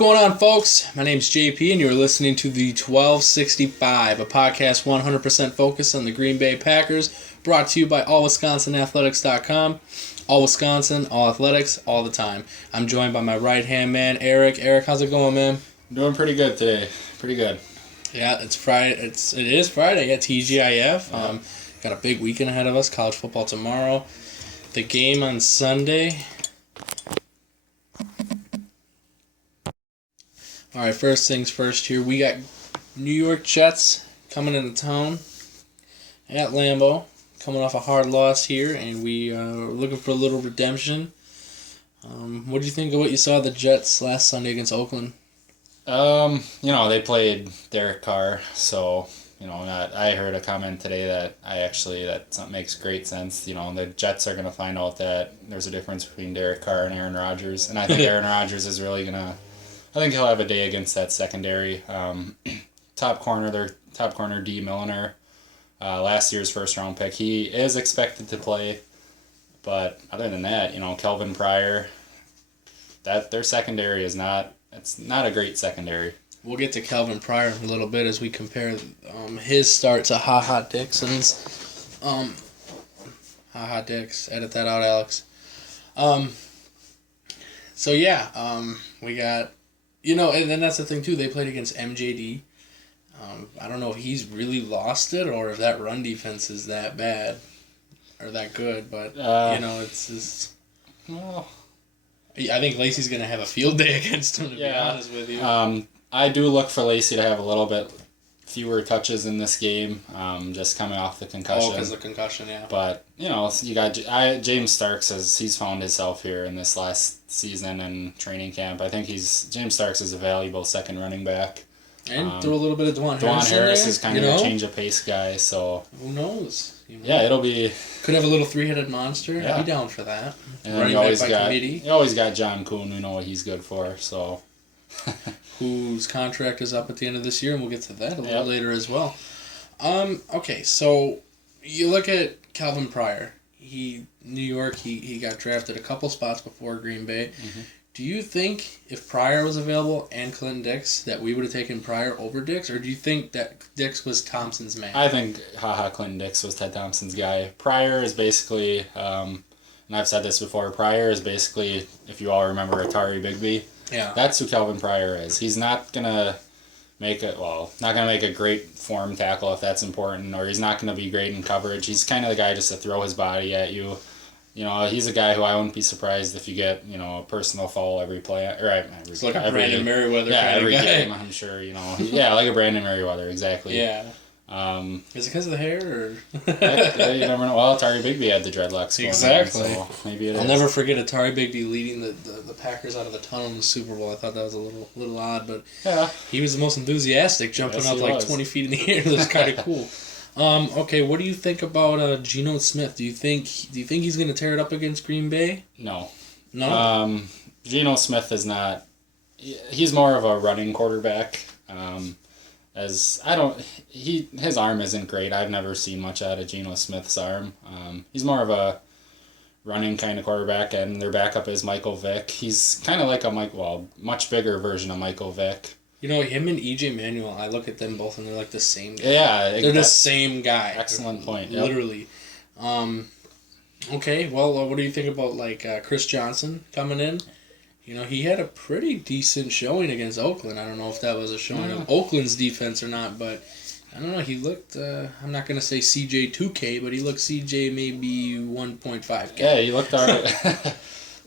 going on, folks? My name's JP, and you're listening to the 1265, a podcast 100% focused on the Green Bay Packers, brought to you by allwisconsinathletics.com. All Wisconsin, all athletics, all the time. I'm joined by my right-hand man, Arrick. Arrick, how's it going, man? Doing pretty good today. Pretty good. Yeah, it's Friday. It is Friday. Yeah, TGIF. Got a big weekend ahead of us. College football tomorrow. The game on Sunday. All right, first things first here. We got New York Jets coming into town at Lambeau, coming off a hard loss here, and we are looking for a little redemption. What do you think of what you saw of the Jets last Sunday against Oakland? They played Derek Carr, so, I heard a comment today that something makes great sense. The Jets are going to find out that there's a difference between Derek Carr and Aaron Rodgers, and I think Aaron Rodgers is really going to, I think he'll have a day against that secondary. Top corner D. Milliner, last year's first round pick. He is expected to play, but other than that, Kelvin Pryor, their secondary is not a great secondary. We'll get to Kelvin Pryor in a little bit as we compare his start to Ha-Ha Dixon's. Ha-Ha Dix. Edit that out, Alex. We got, and then that's the thing, too. They played against MJD. I don't know if he's really lost it or if that run defense is that bad or that good, but, it's just... Well... I think Lacey's going to have a field day against him, to be honest with you. I do look for Lacey to have a little bit fewer touches in this game, just coming off the concussion. Oh, because of the concussion, yeah. But, you got James Starks, he's found himself here in this last season and training camp. I think James Starks is a valuable second running back. And throw a little bit of Dwan Harris is kind of a change of pace guy, so... Who knows? Yeah, it'll be... Could have a little three-headed monster. Yeah. I'd be down for that. And then you always got John Kuhn, we know what he's good for, so... Whose contract is up at the end of this year, and we'll get to that a little later as well. Okay, so you look at Calvin Pryor. New York, he got drafted a couple spots before Green Bay. Mm-hmm. Do you think if Pryor was available and Clinton Dix that we would have taken Pryor over Dix, or do you think that Dix was Thompson's man? I think Clinton Dix was Ted Thompson's guy. Pryor is basically, and I've said this before, Pryor is basically, if you all remember, Atari Bigby. Yeah. That's who Calvin Pryor is. He's not gonna make a great form tackle if that's important, or he's not gonna be great in coverage. He's kind of the guy just to throw his body at you. He's a guy who I wouldn't be surprised if you get, a personal foul every play. It's like a Brandon Merriweather kind of every guy. game, I'm sure, like a Brandon Merriweather, exactly. Yeah. Is it because of the hair, or? You never know. Well, Atari Bigby had the dreadlocks going exactly. On, so maybe it is. I'll never forget Atari Bigby leading the Packers out of the tunnel in the Super Bowl. I thought that was a little odd, but he was the most enthusiastic, jumping up like 20 feet in the air. It was kind of cool. Okay, what do you think about Geno Smith? Do you think he's going to tear it up against Green Bay? No. Geno Smith is not. He's more of a running quarterback. His arm isn't great. I've never seen much out of Geno Smith's arm. He's more of a running kind of quarterback, and their backup is Michael Vick. He's kind of like much bigger version of Michael Vick. Him and E.J. Manuel, I look at them both and they're like the same guy. Yeah. They're the same guy. Excellent point. Literally. Yep. Okay, well, what do you think about Chris Johnson coming in? He had a pretty decent showing against Oakland. I don't know if that was a showing of Oakland's defense or not, but I don't know. He looked, I'm not going to say CJ 2K, but he looked CJ maybe 1.5K. Yeah, he looked all right.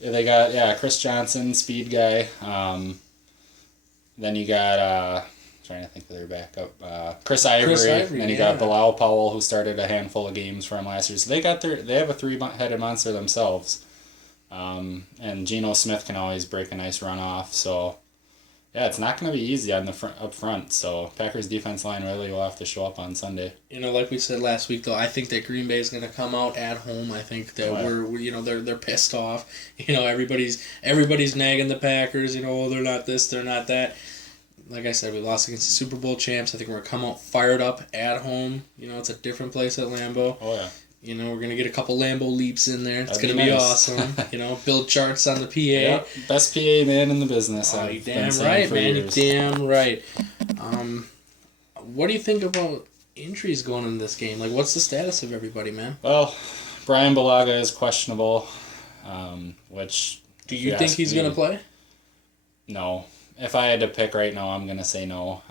They got, Chris Johnson, speed guy. Then you got, trying to think of their backup, Chris Ivory. Then you got Bilal Powell, who started a handful of games from last year. So they have a three-headed monster themselves. And Geno Smith can always break a nice run off. So, it's not going to be easy on the up front. So Packers defense line really will have to show up on Sunday. Like we said last week, though, I think that Green Bay is going to come out at home. I think that they're pissed off. Everybody's nagging the Packers. They're not this, they're not that. Like I said, we lost against the Super Bowl champs. I think we're going to come out fired up at home. It's a different place at Lambeau. Oh yeah. You know, we're going to get a couple Lambo leaps in there. It's going to That'd be be nice. awesome. You know, build charts on the PA. Yep. Best PA man in the business. Oh, you I've been damn saying right, for man. You years. damn right. What do you think about injuries going in this game? Like, what's the status of everybody, man? Well, Brian Balaga is questionable, which... Do you think he's going to play? No. If I had to pick right now, I'm going to say no.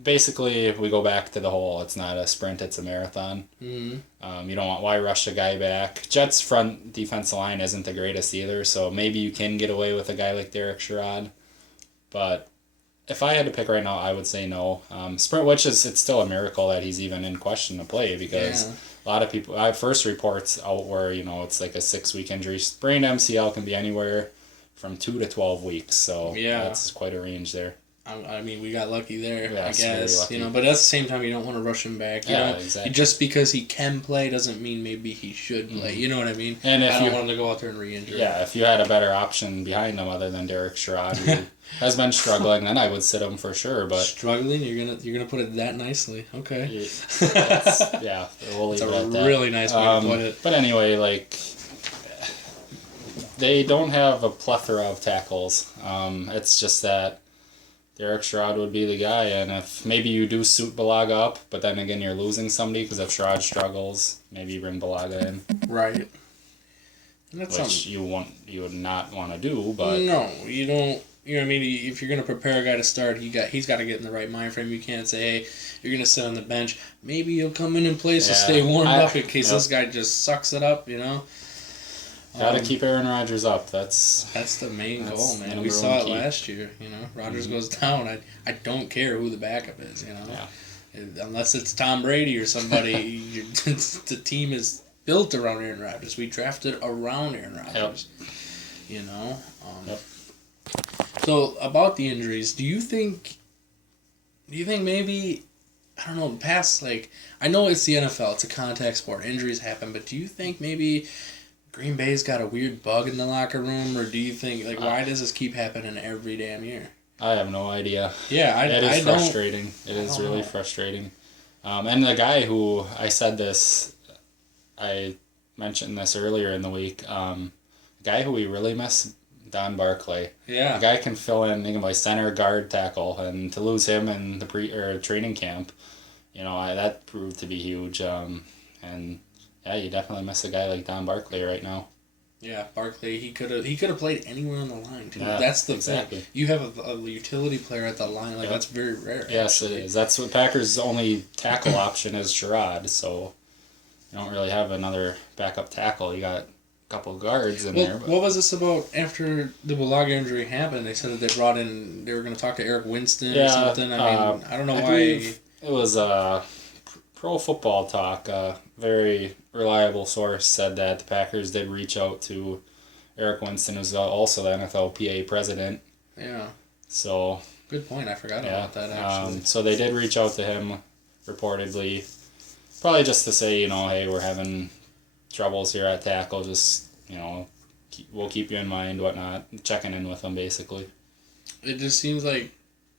Basically, if we go back to the whole, it's not a sprint, it's a marathon. Mm-hmm. You don't want, why rush a guy back? Jets' front defensive line isn't the greatest either, so maybe you can get away with a guy like Derek Sherrod. But if I had to pick right now, I would say no. Sprint, which is, it's still a miracle that he's even in question to play, because a lot of people, I have first reports out where, you know, it's like a 6-week injury. Sprained MCL can be anywhere from 2 to 12 weeks, so that's quite a range there. I mean, we got lucky there, Yeah, I guess. lucky. You know, but at the same time, you don't want to rush him back. Exactly. Just because he can play doesn't mean maybe he should play. You know what I mean? And if I don't want him to go out there and re-injure. Yeah, if you had a better option behind him other than Derek Sherrod, who has been struggling, then I would sit him for sure. But struggling, you're gonna put it that nicely. Okay. We'll leave it at that. Really nice way to put it. But anyway, like, they don't have a plethora of tackles. It's just that Derek Sherrod would be the guy, and if maybe you do suit Balaga up, but then again you're losing somebody, because if Sherrod struggles, maybe you bring Balaga in. Right. And that's which you would not want to do, but no, you don't. You know what I mean? If you're going to prepare a guy to start, he's got to get in the right mind frame. You can't say, hey, you're going to sit on the bench. Maybe he'll come in and play, so stay warmed up in case this guy just sucks it up, you know? Got to keep Aaron Rodgers up. That's the main goal, man. We saw it last year, you know? Rodgers goes down. I don't care who the backup is, you know? Yeah. Unless it's Tom Brady or somebody, the team is built around Aaron Rodgers. We drafted around Aaron Rodgers, you know? So, about the injuries, do you think maybe, I don't know, past, like, I know it's the NFL, it's a contact sport, injuries happen, but do you think maybe Green Bay's got a weird bug in the locker room, or do you think, like, why does this keep happening every damn year? I have no idea. Yeah, it is frustrating. It is really frustrating. And the guy who, I said this, I mentioned this earlier in the week, the guy who we really miss, Don Barclay. Yeah. The guy can fill in, he can play center, guard, tackle, and to lose him in the training camp, you know, that proved to be huge. And yeah, you definitely miss a guy like Don Barclay right now. Yeah, Barclay, he could have played anywhere on the line too. Yeah, that's the thing. You have a utility player at the line, like that's very rare. Yes, it is. That's what Packers' only tackle option is Sherrod, so you don't really have another backup tackle. You got couple guards in there. But what was this about after the Balaga injury happened? They said that they were going to talk to Eric Winston or something. I mean, I don't know why. It was Pro Football Talk. A very reliable source said that the Packers did reach out to Eric Winston, who's also the NFLPA president. Yeah. So. Good point. I forgot about that, actually. So they did reach out to him, reportedly. Probably just to say, you know, hey, we're having troubles here at tackle, just, you know, we'll keep you in mind, whatnot, checking in with them, basically. It just seems like,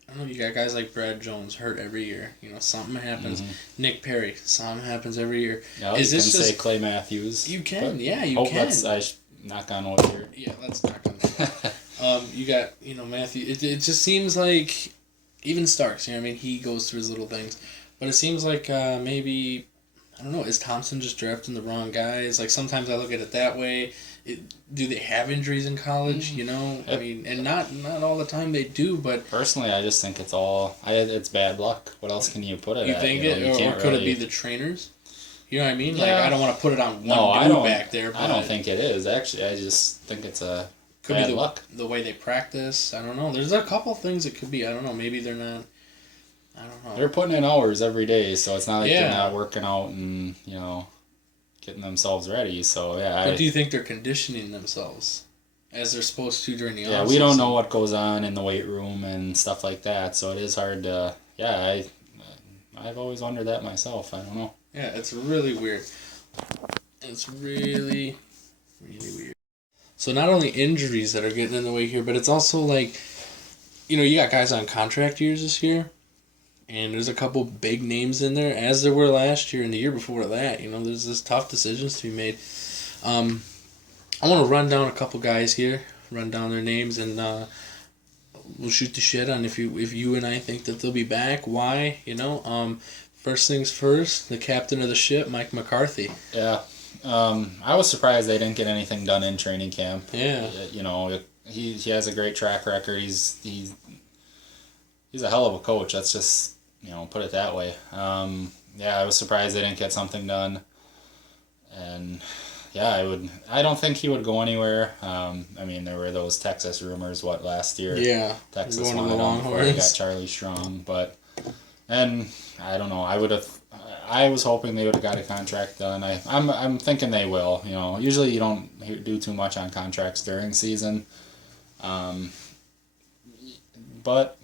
I don't know, you got guys like Brad Jones hurt every year. You know, something happens. Mm-hmm. Nick Perry, something happens every year. Yeah, you can say Clay Matthews. You can, you can. I knock on wood here. Yeah, let's knock on wood. You got, you know, Matthew. It just seems like, even Starks, you know what I mean, he goes through his little things. But it seems like maybe, I don't know, is Thompson just drafting the wrong guys? Like, sometimes I look at it that way. Do they have injuries in college, you know? I mean, and not all the time they do, but... Personally, I just think it's bad luck. What else can you put it at? You think or could it be the trainers? You know what I mean? Yeah. Like, I don't want to put it on one dude back there. But I don't think it is, actually. I just think it's could bad be luck. The way they practice. I don't know. There's a couple things it could be. I don't know. Maybe they're not... I don't know. They're putting in hours every day, so it's not like they're not working out and, you know, getting themselves ready. So, yeah. But do you think they're conditioning themselves as they're supposed to during the off-season? Yeah, we don't know what goes on in the weight room and stuff like that, so it is hard to... Yeah, I've always wondered that myself. I don't know. Yeah, it's really weird. It's really, really weird. So not only injuries that are getting in the way here, but it's also like, you know, you got guys on contract years this year. And there's a couple big names in there, as there were last year and the year before that. You know, there's this tough decisions to be made. I want to run down a couple guys here, run down their names, and we'll shoot the shit on if you and I think that they'll be back. Why? You know, first things first, the captain of the ship, Mike McCarthy. Yeah. I was surprised they didn't get anything done in training camp. Yeah. You know, he has a great track record. He's a hell of a coach. That's just, you know, put it that way. I was surprised they didn't get something done. And yeah, I don't think he would go anywhere. I mean, there were those Texas rumors last year. Yeah. Texas wanted him before they got Charlie Strong, and I don't know. I was hoping they would have got a contract done. I'm thinking they will. You know, usually you don't do too much on contracts during season. But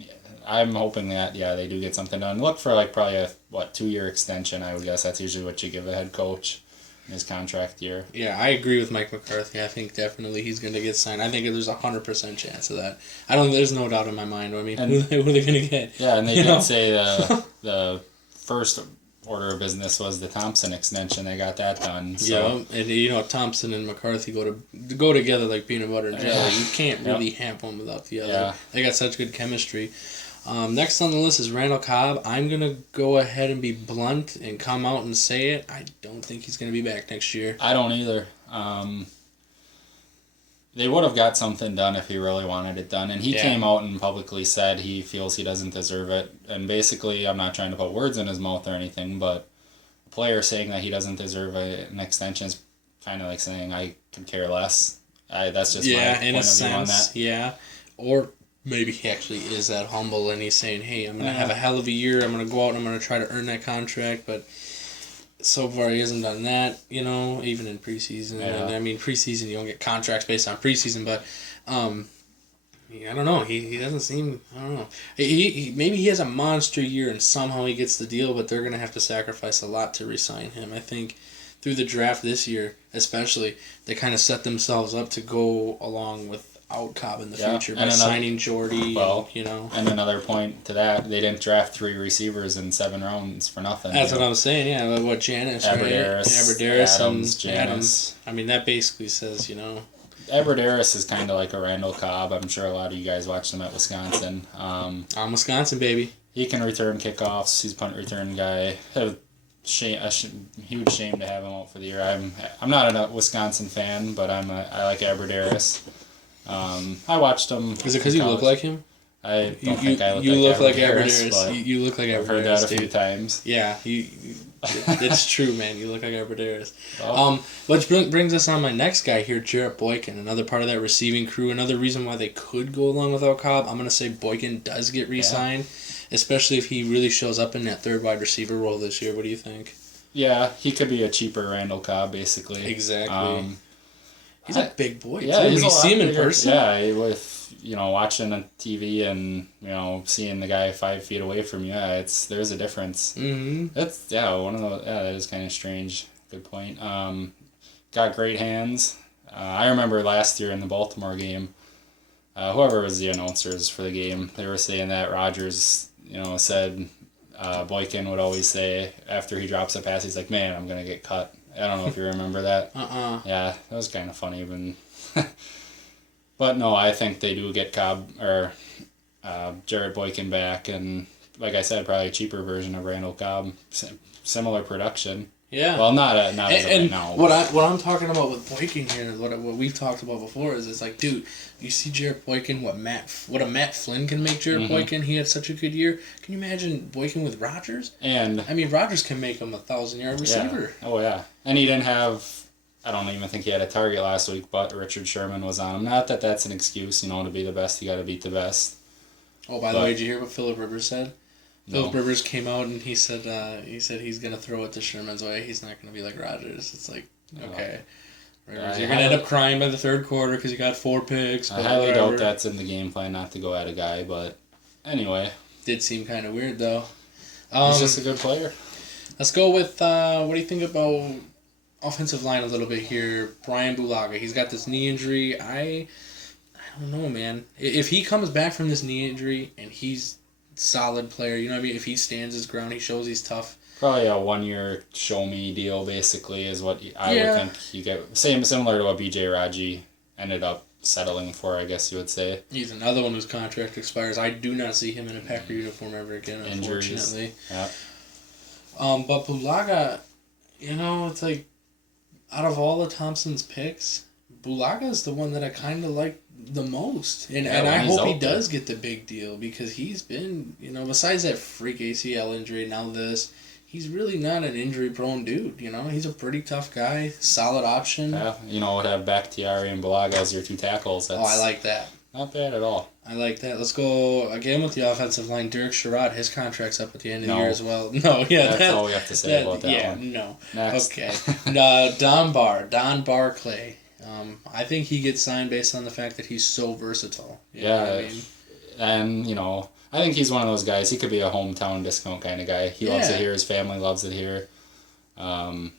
I'm hoping that they do get something done. Look for probably a 2-year extension. I would guess that's usually what you give a head coach in his contract year. Yeah, I agree with Mike McCarthy. I think definitely he's going to get signed. I think there's 100% chance of that. There's no doubt in my mind. I mean, who are they going to get? Yeah, and they did say the first order of business was the Thompson extension. They got that done. So. Yeah, and Thompson and McCarthy go together like peanut butter and jelly. Yeah. You can't really have one without the other. Yeah. They got such good chemistry. Next on the list is Randall Cobb. I'm going to go ahead and be blunt and come out and say it. I don't think he's going to be back next year. I don't either. They would have got something done if he really wanted it done. And he came out and publicly said he feels he doesn't deserve it. And basically, I'm not trying to put words in his mouth or anything, but a player saying that he doesn't deserve an extension is kind of like saying, I could care less. That's just my point of view on that. Yeah, or maybe he actually is that humble and he's saying, hey, I'm going to have a hell of a year. I'm going to go out and I'm going to try to earn that contract. But so far he hasn't done that, even in preseason. Yeah. And, I mean, preseason, you don't get contracts based on preseason. But I don't know. He doesn't seem, I don't know. Maybe he has a monster year and somehow he gets the deal, but they're going to have to sacrifice a lot to re-sign him. I think through the draft this year, especially, they kind of set themselves up to go along without Cobb in the future by signing Jordy. And another point to that, they didn't draft 3 receivers in 7 rounds for nothing. That's what I'm saying. Yeah, what Janis, Aberderis, Adams, Janis. I mean, that basically says, Aberderis is kind of like a Randall Cobb. I'm sure a lot of you guys watched him at Wisconsin. I'm Wisconsin, baby. He can return kickoffs. He's a punt return guy. A huge shame to have him out for the year. I'm not a Wisconsin fan, but I like Aberderis. I watched him. Is it because you look like him? I don't think I look like Aberderis. You look like Aberderis. I've heard that a few times. Yeah, it's true, man. You look like Aberderis. Which brings us on my next guy here, Jarrett Boykin, another part of that receiving crew. Another reason why they could go along without Cobb. I'm going to say Boykin does get re-signed, especially if he really shows up in that third wide receiver role this year. What do you think? Yeah, he could be a cheaper Randall Cobb, basically. Exactly. He's a big boy, yeah, too. When you see him in person. Yeah, with watching on TV and seeing the guy 5 feet away from you, there's a difference. Mm-hmm. That's that is kind of strange. Good point. Got great hands. I remember last year in the Baltimore game, whoever was the announcers for the game, they were saying that Rodgers, said Boykin would always say after he drops a pass, he's like, "Man, I'm gonna get cut." I don't know if you remember that. Yeah, that was kind of funny, but no, I think they do get Cobb or Jarrett Boykin back, and like I said, probably a cheaper version of Randall Cobb, similar production. Yeah. Well, not as of right now. What I'm talking about with Boykin here, what we've talked about before is it's like, dude, you see Jarrett Boykin, what a Matt Flynn can make Jarrett Boykin. He had such a good year. Can you imagine Boykin with Rodgers? And I mean, Rodgers can make him 1,000-yard receiver. Yeah. Oh yeah, and he didn't have. I don't even think he had a target last week, but Richard Sherman was on him. Not that that's an excuse, to be the best. You got to beat the best. Oh, by the way, did you hear what Phillip Rivers said? No. Phillip Rivers came out and he said he's gonna throw it to Sherman's way. He's not gonna be like Rodgers. It's like, okay, Rivers, you're gonna end up crying by the third quarter because you got 4 picks. I highly doubt that's in the game plan not to go at a guy, but anyway, did seem kind of weird though. He's just a good player. Let's go with what do you think about offensive line a little bit here? Brian Bulaga. He's got this knee injury. I don't know, man. If he comes back from this knee injury and he's solid player. You know what I mean? If he stands his ground, he shows he's tough. Probably a 1-year show me deal, basically, is what I would think you get. Similar to what BJ Raji ended up settling for, I guess you would say. He's another one whose contract expires. I do not see him in a Packer uniform ever again, Injuries. unfortunately. Yeah. But Bulaga, it's like, out of all of Thompson's picks, Bulaga is the one that I kind of like the most. And I hope he does get the big deal, because he's been, besides that freak ACL injury, now this, he's really not an injury-prone dude, He's a pretty tough guy, solid option. Yeah, would have Bakhtiari and Bulaga as your two tackles. I like that. Not bad at all. I like that. Let's go again with the offensive line. Derek Sherrod, his contract's up at the end of the year as well. No, yeah. That's all we have to say about that one. Yeah, no. Next. Okay. Don Barclay. I think he gets signed based on the fact that he's so versatile. You know what I mean? And, I think he's one of those guys. He could be a hometown discount kind of guy. He loves it here. His family loves it here. And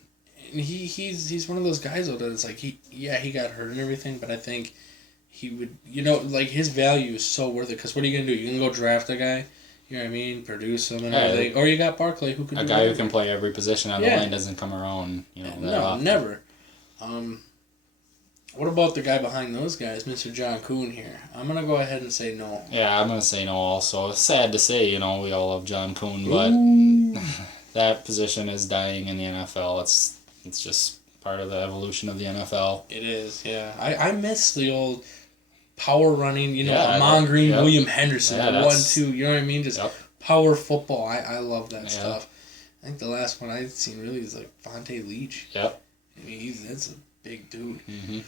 he's one of those guys, though, that it's like, he got hurt and everything, but I think he would, his value is so worth it, because what are you going to do? You can go draft a guy, you know what I mean, produce him and everything, or you got Barclay who can a guy who can play every position on the line doesn't come around, that often. Never. What about the guy behind those guys, Mr. John Kuhn here? I'm going to go ahead and say no. Yeah, I'm going to say no also. It's sad to say, we all love John Kuhn, but that position is dying in the NFL. It's just part of the evolution of the NFL. It is, yeah. I miss the old power running, Amon Green, William Henderson, 1-2, you know what I mean? Just power football. I love that stuff. I think the last one I've seen really is like Vontae Leach. Yep. I mean, that's a big dude. Mm-hmm.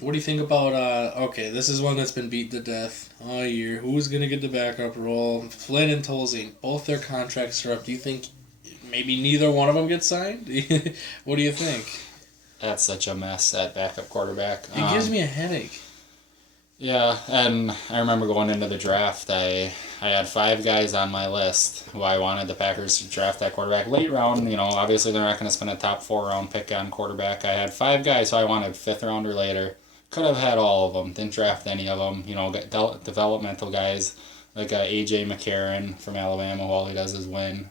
What do you think about, this is one that's been beat to death all year. Who's going to get the backup role? Flynn and Tolzien, both their contracts are up. Do you think maybe neither one of them gets signed? What do you think? That's such a mess at backup quarterback. It gives me a headache. Yeah, and I remember going into the draft, I had 5 guys on my list who I wanted the Packers to draft that quarterback. Late round, obviously they're not going to spend a top 4-round pick on quarterback. I had 5 guys who I wanted 5th round or later. Could have had all of them. Didn't draft any of them. Developmental guys like A.J. McCarron from Alabama, who all he does is win.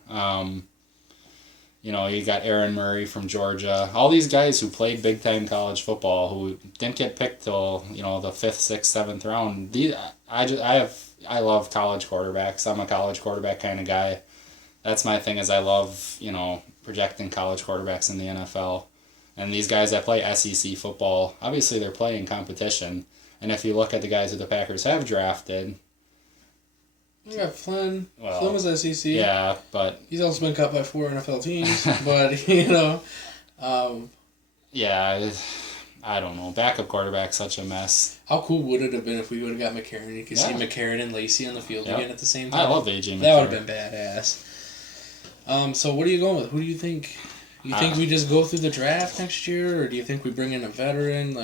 You got Aaron Murray from Georgia. All these guys who played big-time college football who didn't get picked till, the 5th, 6th, 7th round. I love college quarterbacks. I'm a college quarterback kind of guy. That's my thing, is I love, projecting college quarterbacks in the NFL. And these guys that play SEC football, obviously they're playing competition. And if you look at the guys who the Packers have drafted... We got Flynn. Well, Flynn was SEC. Yeah, but... He's also been cut by 4 NFL teams. But, Yeah, I don't know. Backup quarterback's such a mess. How cool would it have been if we would have got McCarron? You could see McCarron and Lacey on the field again at the same time. I love A.J. McCarron. That would have been badass. So what are you going with? Who do you think? You think we just go through the draft next year, or do you think we bring in a veteran?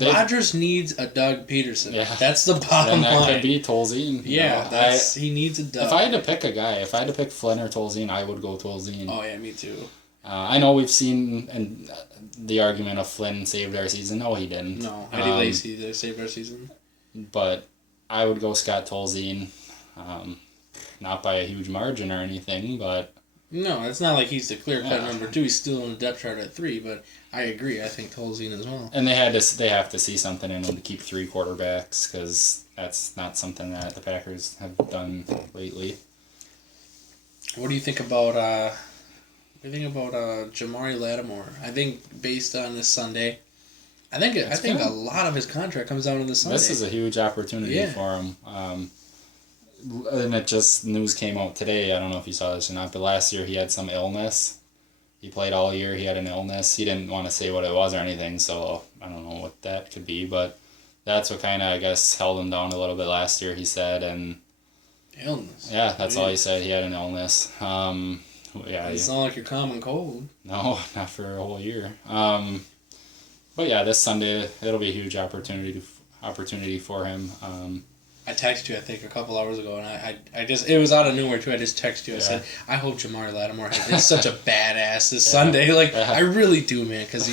Rodgers needs a Doug Peterson. Yeah. That's the bottom line. And that could be Tolzien. Yeah, he needs a Doug. If I had to pick a guy, if I had to pick Flynn or Tolzien, I would go Tolzien. Oh, yeah, me too. I know we've seen the argument of Flynn saved our season. No, he didn't. No, Eddie Lacy saved our season. But I would go Scott Tolzien. Not by a huge margin or anything, but... No, it's not like he's the clear-cut number 2. He's still in the depth chart at 3, but I agree. I think Tolzien as well. And they have to see something in him to keep 3 quarterbacks, because that's not something that the Packers have done lately. What do you think about Jamari Lattimore? I think based on this Sunday, I think a lot of his contract comes down to this Sunday. This is a huge opportunity for him. And news came out today, I don't know if you saw this or not, but last year he had some illness. He played all year, he had an illness. He didn't want to say what it was or anything, so I don't know what that could be, but that's what kind of, I guess, held him down a little bit last year, he said, and... Illness? Yeah, that's all he said, he had an illness. It's not like your common cold. No, not for a whole year. But yeah, this Sunday, it'll be a huge opportunity for him. I texted you, I think, a couple hours ago, and I just, it was out of nowhere, too. I just texted you. I said, I hope Jamari Lattimore is such a badass this Sunday. I really do, man, because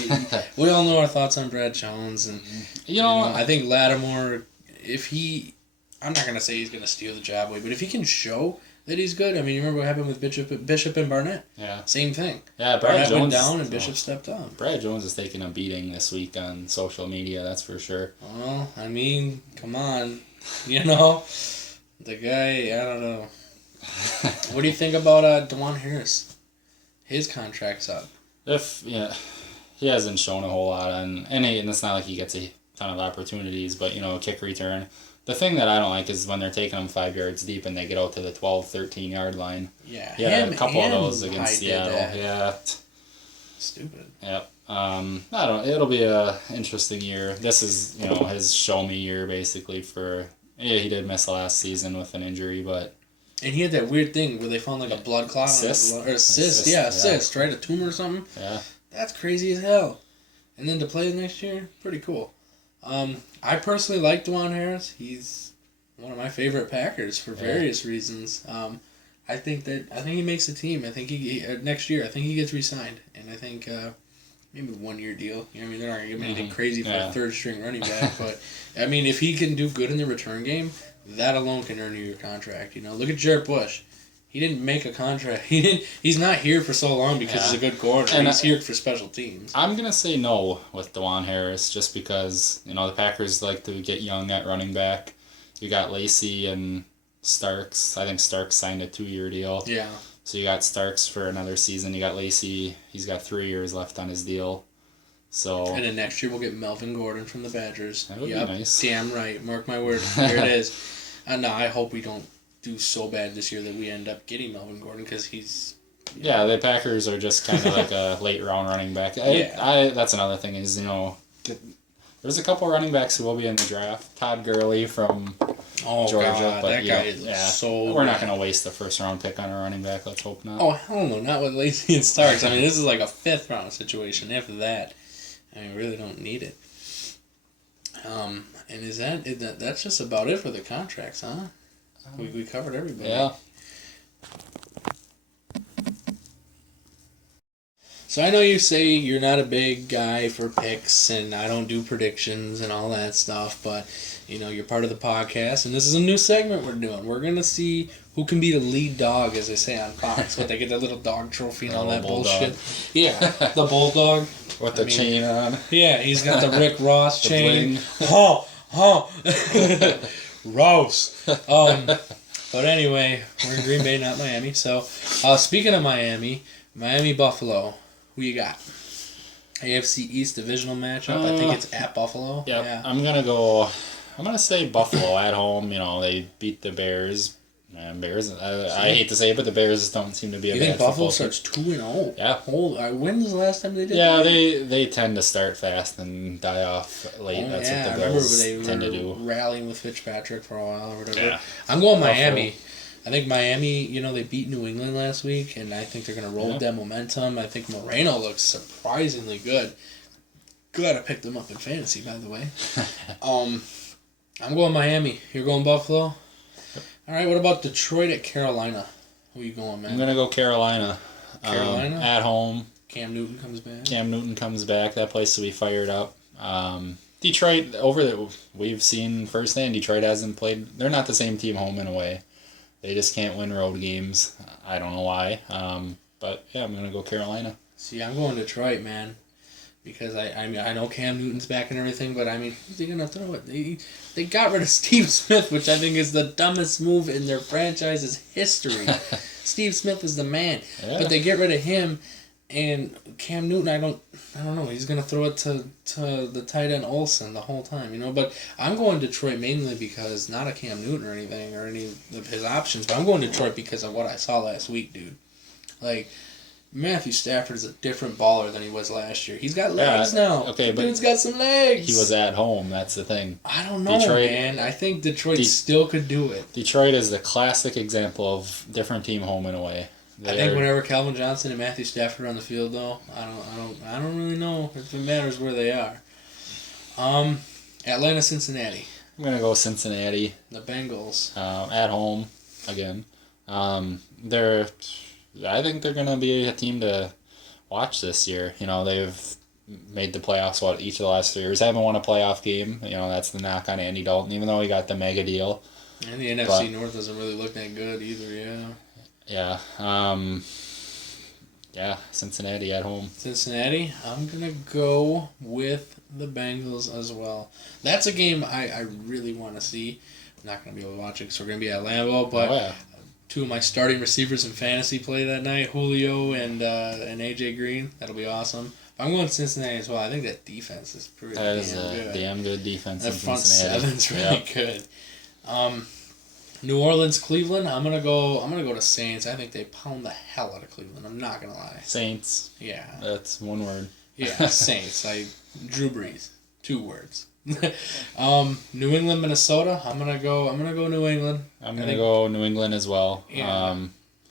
we all know our thoughts on Brad Jones, and, I think Lattimore, if he I'm not gonna say he's gonna steal the job away, but if he can show that he's good, I mean, you remember what happened with Bishop and Barnett? Yeah. Same thing. Yeah, Barnett went down and Bishop stepped up. Brad Jones is taking a beating this week on social media, that's for sure. Well, I mean, come on. You know? The guy, I don't know. What do you think about DeJuan Harris? His contract's up. He hasn't shown a whole lot and it's not like he gets a ton of opportunities, but, kick return. The thing that I don't like is when they're taking them 5 yards deep and they get out to the 12, 13 yard line. Yeah, a couple of those against Seattle. Yeah. Stupid. Yep. It'll be a interesting year. This is, his show me year basically he did miss last season with an injury, but. And he had that weird thing where they found like a blood clot cyst? on his cyst. Yeah, cyst, right? A tumor or something. Yeah. That's crazy as hell. And then to play next year, pretty cool. I personally like DeJuan Harris. He's one of my favorite Packers for various reasons. I think he makes the team. I think he next year. I think he gets re-signed, and I think maybe 1 year deal. I mean, they're not gonna give him anything crazy for a third string running back, but I mean, if he can do good in the return game, that alone can earn you your contract. Look at Jared Bush. He didn't make a contract. He's not here for so long because he's a good corner. And he's here for special teams. I'm going to say no with DeJuan Harris just because, the Packers like to get young at running back. You got Lacey and Starks. I think Starks signed a 2-year deal. Yeah. So you got Starks for another season. You got Lacey. He's got 3 years left on his deal. So. And then next year we'll get Melvin Gordon from the Badgers. That would be nice. Damn right. Mark my word. Here it is. And I hope we don't do so bad this year that we end up getting Melvin Gordon because he's... Yeah, the Packers are just kind of like a late round running back. That's another thing is, there's a couple running backs who will be in the draft. Todd Gurley from Georgia. God, but that guy is so... We're not going to waste the first round pick on a running back. Let's hope not. Oh, hell no. Not with Lacey and Starks. I mean, this is like a 5th round situation. After that, I mean, we really don't need it. And that's just about it for the contracts, huh? We covered everybody. Yeah. So I know you say you're not a big guy for picks, and I don't do predictions and all that stuff, but, you're part of the podcast, and this is a new segment we're doing. We're going to see who can be the lead dog, as they say on Fox, but they get that little dog trophy and all that bullshit. Yeah, the bulldog. With the chain on. Yeah, he's got the Rick Ross chain. Ross. But anyway, we're in Green Bay, not Miami. So, speaking of Miami, Buffalo, who you got? AFC East divisional matchup. I think it's at Buffalo. Yep. Yeah. I'm gonna say Buffalo at home. They beat the Bears. Man, Bears. I hate to say it, but the Bears don't seem to be a bad football team. You think Buffalo starts 2-0? Yeah. When was the last time they did that? Yeah, they tend to start fast and die off late. That's what the Bills tend to do. Rallying with Fitzpatrick for a while or whatever. Yeah. I'm going Miami. I think Miami, they beat New England last week, and I think they're going to roll with that momentum. I think Moreno looks surprisingly good. Glad I picked them up in fantasy, by the way. I'm going Miami. You're going Buffalo? All right, what about Detroit at Carolina? Who are you going, man? I'm going to go Carolina. Carolina? At home. Cam Newton comes back. That place will be fired up. Detroit, we've seen firsthand, Detroit hasn't played. They're not the same team home and away. They just can't win road games. I don't know why. But, yeah, I'm going to go Carolina. See, I'm going Detroit, man. Because I know Cam Newton's back and everything, but who's they gonna throw it? They got rid of Steve Smith, which I think is the dumbest move in their franchise's history. Steve Smith was the man, but they get rid of him, and Cam Newton. I don't know. He's gonna throw it to the tight end Olsen the whole time, But I'm going Detroit mainly because not a Cam Newton or anything or any of his options, but I'm going Detroit because of what I saw last week, dude. Like. Matthew Stafford is a different baller than he was last year. He's got legs now. Okay, but dude's got some legs. He was at home. That's the thing. I don't know, man. I think Detroit still could do it. Detroit is the classic example of different team home and away. I think whenever Calvin Johnson and Matthew Stafford are on the field, though, I don't really know if it matters where they are. Atlanta, Cincinnati. I'm gonna go Cincinnati. The Bengals. At home again. I think they're going to be a team to watch this year. They've made the playoffs, each of the last 3 years. Haven't won a playoff game. That's the knock on Andy Dalton, even though he got the mega deal. And the NFC North doesn't really look that good either, yeah. Yeah, Cincinnati at home. Cincinnati, I'm going to go with the Bengals as well. That's a game I really want to see. I'm not going to be able to watch it because we're going to be at Lambeau, but two of my starting receivers in fantasy play that night, Julio and A.J. Green. That'll be awesome. I'm going Cincinnati as well. I think that defense is pretty damn good. That is a damn good defense that in front Cincinnati. seven's really good. New Orleans, Cleveland. I'm gonna go to Saints. I think they pound the hell out of Cleveland. I'm not gonna lie. Saints. Yeah. That's one word. Yeah, Saints. Drew Brees. 2 words. New England, Minnesota. I'm gonna go New England. I'm gonna go New England as well. Yeah.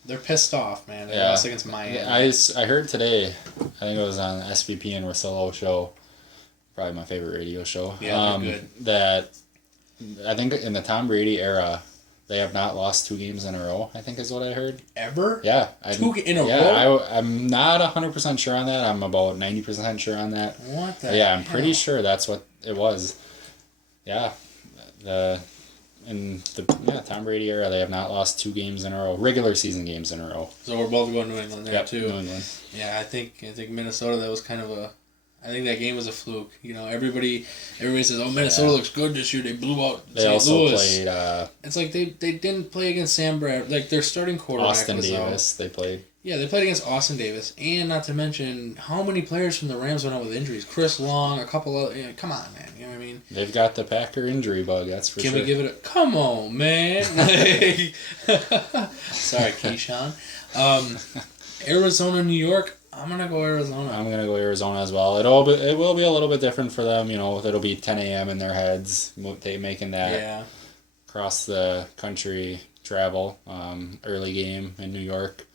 They're pissed off, man. They lost against Miami. I heard today, I think it was on SVP and Rosillo show, probably my favorite radio show. Yeah, they're good. That I think in the Tom Brady era, they have not lost 2 games in a row, I think is what I heard. Ever? Yeah. 2 in a row? I'm not 100% sure on that. I'm about 90% sure on that. What the I'm pretty sure that's what it was. Yeah. Tom Brady era, they have not lost 2 games in a row, regular season games in a row. So we're both going New England there too. New England. Yeah, I think Minnesota, that was kind of I think that game was a fluke. You know, everybody says, "Oh, Minnesota looks good this year. They blew out St. Louis." They also played. It's like they didn't play against Sam Brad. Like their starting quarterback Austin was Davis. They played. Yeah, they played against Austin Davis, and not to mention how many players from the Rams went out with injuries. Chris Long, a couple of come on, man. You know what I mean? They've got the Packer injury bug. That's for sure. Can we give it a come on, man? Sorry, Keyshawn. Arizona, New York. I'm gonna go Arizona. I'm gonna go Arizona as well. It will be a little bit different for them. You know, it'll be 10 a.m. in their heads. They making that across the country travel early game in New York,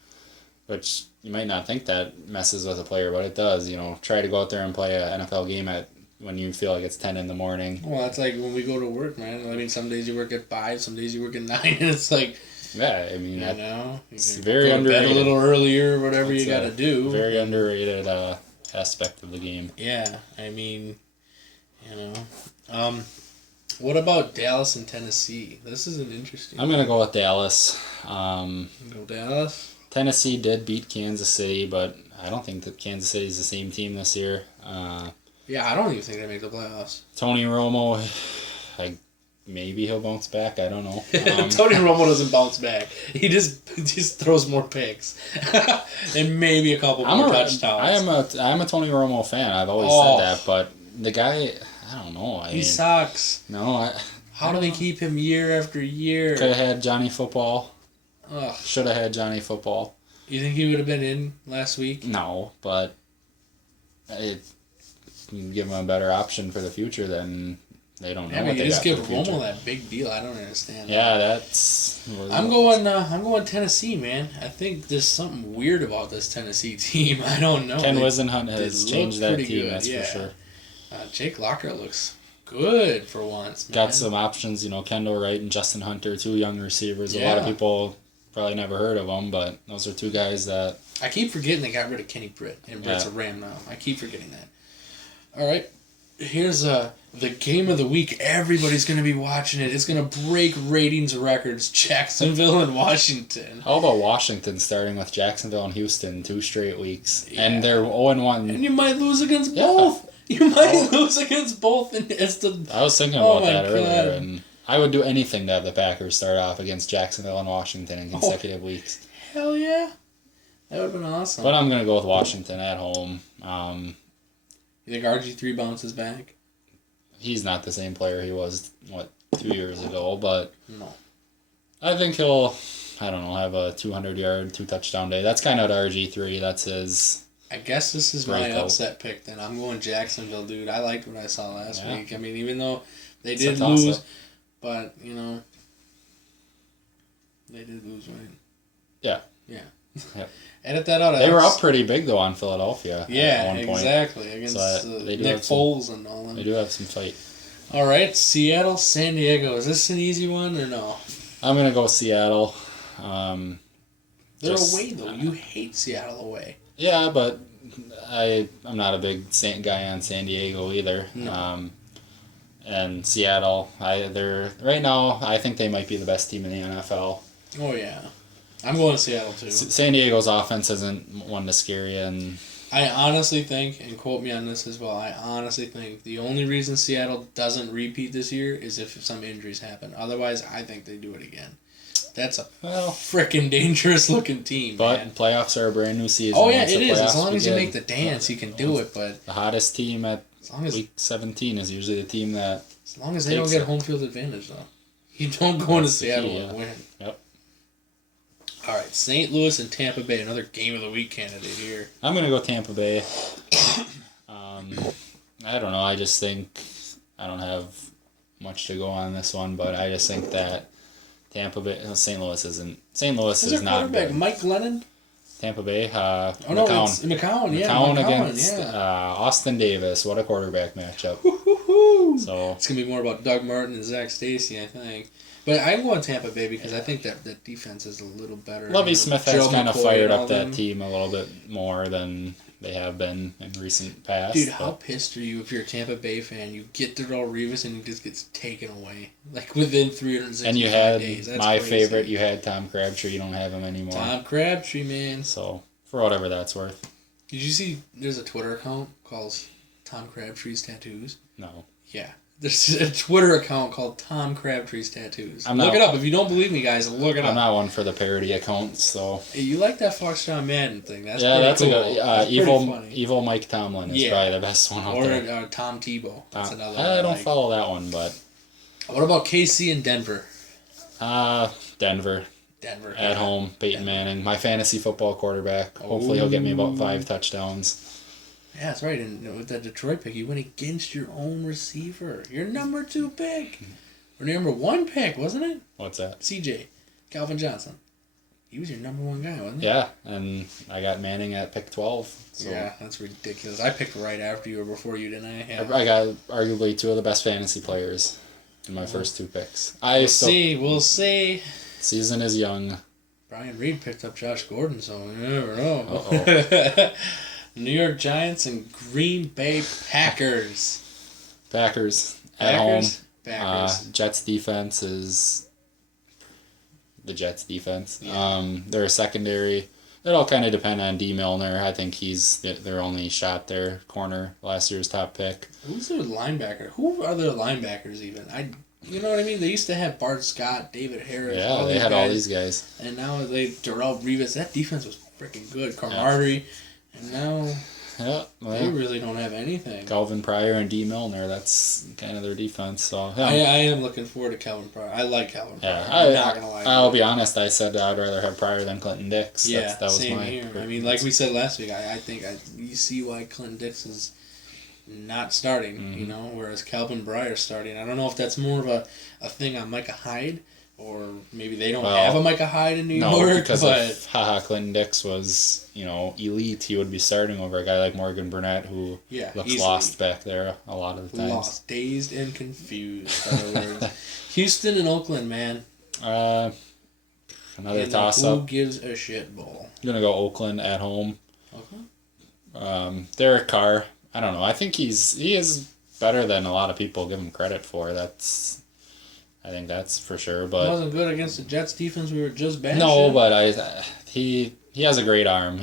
which you might not think that messes with a player, but it does. You know, try to go out there and play an NFL game when you feel like it's 10 in the morning. Well, it's like when we go to work, man. I mean, some days you work at 5, some days you work at 9, and it's like. Yeah, I mean, it's very underrated. Bed a little earlier, whatever you got to do. Very underrated aspect of the game. Yeah, I mean, what about Dallas and Tennessee? This is an interesting. I'm gonna go with Dallas. Go Dallas. Tennessee did beat Kansas City, but I don't think that Kansas City is the same team this year. Yeah, I don't even think they make the playoffs. Tony Romo, maybe he'll bounce back. I don't know. Tony Romo doesn't bounce back. He just throws more picks and maybe a couple more touchdowns. I'm a Tony Romo fan. I've always said that, but the guy, I don't know. He sucks. No, how do they keep him year after year? Could have had Johnny Football. Ugh. Should have had Johnny Football. You think he would have been in last week? No, but it give him a better option for the future than. They don't know. Yeah, what they just got give for the future. Romo that big deal. I don't understand. Yeah, that's. I'm going Tennessee, man. I think there's something weird about this Tennessee team. I don't know. Ken Wisenhunt has changed that team. Good. That's for sure. Jake Locker looks good for once. Man. Got some options, Kendall Wright and Justin Hunter, 2 young receivers. A lot of people probably never heard of them, but those are 2 guys that. I keep forgetting they got rid of Kenny Britt, and Britt's a Ram now. I keep forgetting that. All right. Here's the game of the week. Everybody's going to be watching it. It's going to break ratings records. Jacksonville and Washington. How about Washington starting with Jacksonville and Houston 2 straight weeks? Yeah. And they're 0-1. And you might lose against both. You might lose against both. And I was thinking about that earlier, and I would do anything to have the Packers start off against Jacksonville and Washington in consecutive weeks. Hell yeah. That would have been awesome. But I'm going to go with Washington at home. You think RG3 bounces back? He's not the same player he was, 2 years ago, but no. I think he'll, have a 200-yard, 2-touchdown day. That's kind of RG3. That's his. I guess this is my upset pick then. I'm going Jacksonville, dude. I liked what I saw last week. I mean, even though they did lose, but, they did lose, right? Yeah. Yeah. Yep. Edit that out. They were up pretty big, though, on Philadelphia. Yeah, at one point. Exactly. Against Nick Foles and all them. They do have some fight. All right, Seattle, San Diego. Is this an easy one or no? I'm going to go Seattle. They're away, though. You hate Seattle away. Yeah, but I'm not a big guy on San Diego either. No. And Seattle, they're right now. I think they might be the best team in the NFL. Oh yeah, I'm going to Seattle too. San Diego's offense isn't one to scare you, and I honestly think, and quote me on this as well, I honestly think the only reason Seattle doesn't repeat this year is if some injuries happen. Otherwise, I think they do it again. That's a freaking dangerous looking team. But man. Playoffs are a brand new season. Oh yeah, it is. As long as you make the dance, you can do it. But the hottest team at week 17 is usually the team that. As long as they don't get home field advantage, though, you don't go into Seattle and win. Yep. All right, St. Louis and Tampa Bay, another game of the week candidate here. I'm gonna go Tampa Bay. I don't know. I just think I don't have much to go on this one, but I just think that Tampa Bay, St. Louis isn't. St. Louis is not good. Mike Glennon. Tampa Bay. McCown. It's McCown. Yeah, McCown against Austin Davis. What a quarterback matchup. So it's gonna be more about Doug Martin and Zach Stacy, I think. But I'm going Tampa Bay because I think that defense is a little better. Lovie Smith has kind of fired up that team a little bit more than they have been in recent past. Dude, how pissed are you if you're a Tampa Bay fan? You get Darrell Revis and he just gets taken away. Like within 365 days. And you had That's my crazy. favorite, you had Tom Crabtree. You don't have him anymore. Tom Crabtree, man. So, for whatever that's worth. Did you see there's a Twitter account called Tom Crabtree's Tattoos? No. Yeah. There's a Twitter account called Tom Crabtree's Tattoos. Look it up. If you don't believe me, guys, look it up. I'm not one for the parody accounts, so... Hey, you like that Fox John Madden thing. That's yeah, pretty that's cool. a good... Evil Mike Tomlin is probably the best one out there. Or Tom Tebow. That's another one. I don't follow that one, but... What about KC and Denver? Denver. Denver. At home, Peyton Manning. My fantasy football quarterback. Hopefully he'll get me about 5 touchdowns. Yeah, that's right. And with that Detroit pick, you went against your own receiver. Your number 2 pick. Or number 1 pick, wasn't it? What's that? CJ. Calvin Johnson. He was your number 1 guy, wasn't he? Yeah, and I got Manning at pick 12. So. Yeah, that's ridiculous. I picked right after you or before you, didn't I? Yeah. I got arguably 2 of the best fantasy players in my first 2 picks. We'll see. Season is young. Brian Reed picked up Josh Gordon, so you never know. Uh-oh. New York Giants and Green Bay Packers. Packers at home. Packers. Jets defense is the Jets defense. Yeah. Their secondary. It all kind of depend on D. Milner. I think he's their only shot there. Corner, last year's top pick. Who's their linebacker? Who are their linebackers even? You know what I mean? They used to have Bart Scott, David Harris. Yeah, they had all these guys. And now Darrell Revis. That defense was freaking good. Carmarty. And now they really don't have anything. Calvin Pryor and D. Milner, that's kind of their defense. So I am looking forward to Calvin Pryor. I like Calvin Pryor. Yeah, I'm not going to lie. I'll be honest, I said I'd rather have Pryor than Clinton Dix. Yeah, that was same here. I mean, like we said last week, I think you see why Clinton Dix is not starting, you know, whereas Calvin Pryor's starting. I don't know if that's more of a thing on Micah Hyde, or maybe they don't have a Micah Hyde in New York. Because if Clinton Dix was, elite, he would be starting over a guy like Morgan Burnett, who looks easily lost back there a lot of the times. Lost, dazed, and confused. In other words. Houston and Oakland, man. Another toss-up. Who gives a shit bowl? I'm going to go Oakland at home. Okay. Derek Carr, I don't know. I think he is better than a lot of people give him credit for. I think that's for sure. But he wasn't good against the Jets defense. We were just bashing. No, but he has a great arm.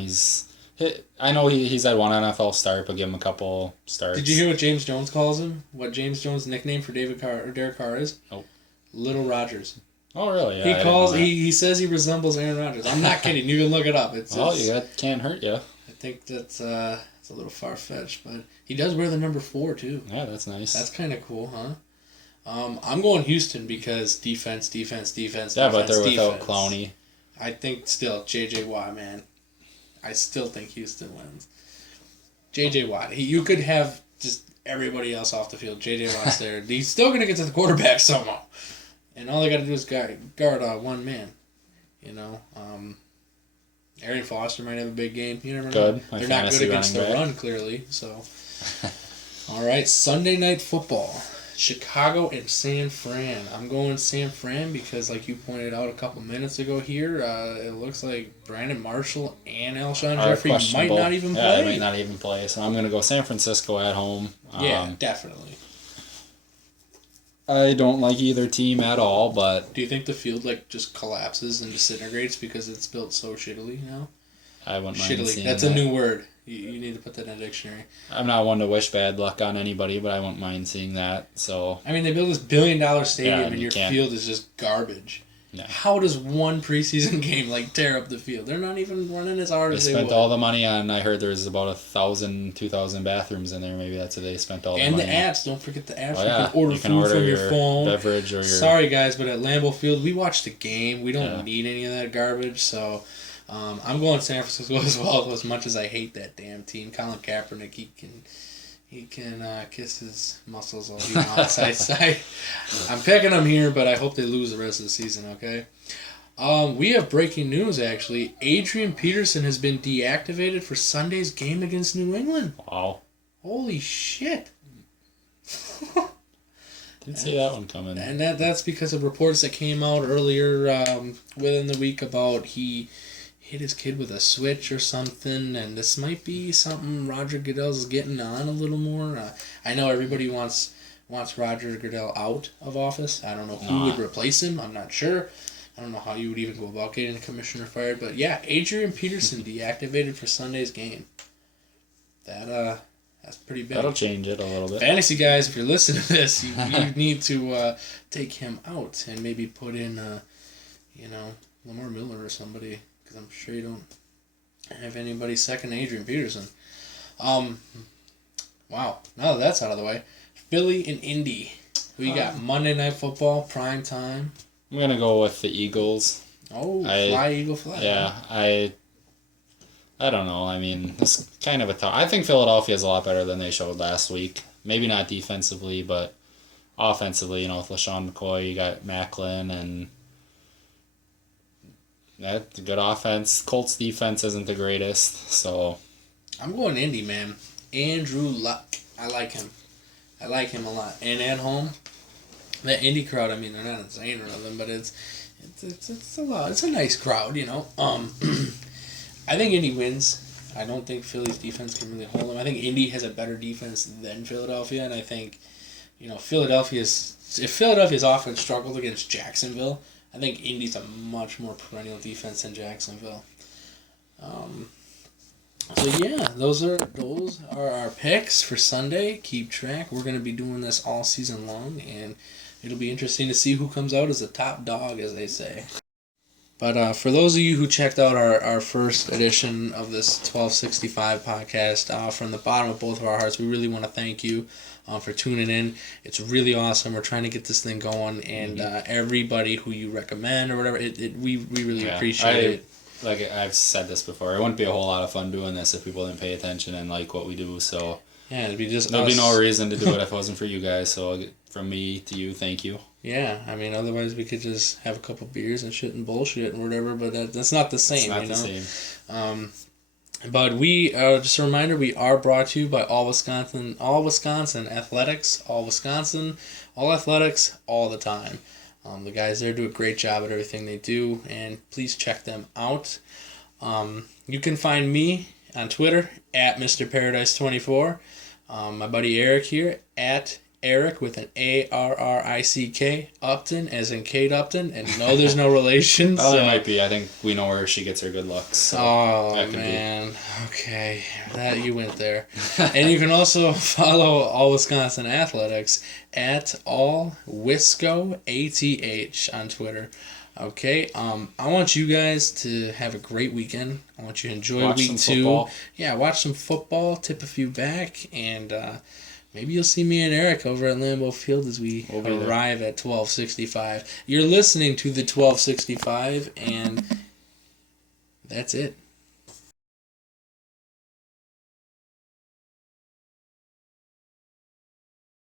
I know he's had one NFL start, but give him a couple starts. Did you hear what James Jones calls him? What James Jones' nickname for Derek Carr is? Nope. Little Rogers. Oh, really? Yeah, he says he resembles Aaron Rodgers. I'm not kidding. You can look it up. Can't hurt you. I think that's it's a little far-fetched, but he does wear the number 4 too. Yeah, that's nice. That's kind of cool, huh? I'm going Houston because defense. Yeah, but they're without Clowney. I think still J.J. Watt, man. I still think Houston wins. J.J. Watt. You could have just everybody else off the field. J.J. Watt's there. He's still going to get to the quarterback somehow. And all they got to do is guard one man. Arian Foster might have a big game. You never know. They're not good against the run, clearly. So, all right, Sunday Night Football. Chicago and San Fran. I'm going San Fran because, like you pointed out a couple minutes ago here, it looks like Brandon Marshall and Alshon Jeffrey might not even play. Yeah, they might not even play. So I'm going to go San Francisco at home. Yeah, definitely. I don't like either team at all, but Do you think the field just collapses and disintegrates because it's built so shittily now? I wouldn't mind Shittily. seeing That's that. a new word. You need to put that in a dictionary. I'm not one to wish bad luck on anybody, but I wouldn't mind seeing that. So I mean, they build this $1 billion stadium and you your can't. field is just garbage. Yeah. How does one preseason game tear up the field? They're not even running as hard They as they spent would. all the money on. I heard there was about 1,000, 2,000 bathrooms in there. Maybe that's what they spent all the And money. the apps. Don't forget the apps. Oh, yeah. You can order food from your phone. Beverage or your. Sorry guys, but at Lambeau Field we watch the game. We don't Yeah. need any of that garbage. So I'm going San Francisco as well. As much as I hate that damn team, Colin Kaepernick, he can kiss his muscles all he wants. I'm picking them here, but I hope they lose the rest of the season. Okay. We have breaking news, actually. Adrian Peterson has been deactivated for Sunday's game against New England. Wow. Holy shit. Didn't see that one coming. And that's because of reports that came out earlier within the week about he hit his kid with a switch or something, and this might be something Roger Goodell's getting on a little more. I know everybody wants Roger Goodell out of office. I don't know who would replace him. I'm not sure. I don't know how you would even go about getting the commissioner fired, but yeah, Adrian Peterson deactivated for Sunday's game. That's pretty big. That'll change it a little bit. Fantasy guys, if you're listening to this, you need to take him out and maybe put in, Lamar Miller or somebody, because I'm sure you don't have anybody second Adrian Peterson. Wow. Now that that's out of the way, Philly and Indy. Who you got? Monday Night Football, prime time. I'm gonna go with the Eagles. Oh, fly, Eagle, fly. Yeah, I don't know. I mean, it's kind of a tough. I think Philadelphia is a lot better than they showed last week. Maybe not defensively, but offensively. With LaShawn McCoy, you got Macklin, and that's a good offense. Colts defense isn't the greatest, so I'm going Indy, man. Andrew Luck. I like him. I like him a lot. And at home, that Indy crowd, I mean, they're not insane or nothing, but it's a lot. It's a nice crowd, I think Indy wins. I don't think Philly's defense can really hold them. I think Indy has a better defense than Philadelphia, and I think, if Philadelphia's offense struggled against Jacksonville, I think Indy's a much more perennial defense than Jacksonville. So yeah, those are our picks for Sunday. Keep track. We're going to be doing this all season long, and it'll be interesting to see who comes out as the top dog, as they say. But for those of you who checked out our first edition of this 1265 podcast, from the bottom of both of our hearts, we really want to thank you for tuning in. It's really awesome. We're trying to get this thing going, and everybody who you recommend or whatever, we really appreciate it. Like I've said this before, it wouldn't be a whole lot of fun doing this if people didn't pay attention and like what we do. So yeah, it'd be just there'd be no reason to do it if it wasn't for you guys. So from me to you, thank you. Yeah, I mean, otherwise we could just have a couple beers and shit and bullshit and whatever, but that's not the same, It's not the same. But we, just a reminder, we are brought to you by all Wisconsin athletics, all Wisconsin, all athletics, all the time. The guys there do a great job at everything they do, and please check them out. You can find me on Twitter at Mr. Paradise24. My buddy Eric here at Arrick with an Arrick Upton, as in Kate Upton, and no, there's no relation. Well, there might be. I think we know where she gets her good looks. So man, okay, that you went there. And you can also follow All Wisconsin Athletics at All Wisco ATH on Twitter. Okay, I want you guys to have a great weekend. I want you to enjoy week 2. Football. Yeah, watch some football, tip a few back, and maybe you'll see me and Eric over at Lambeau Field as we arrive at 1265. You're listening to the 1265, and that's it.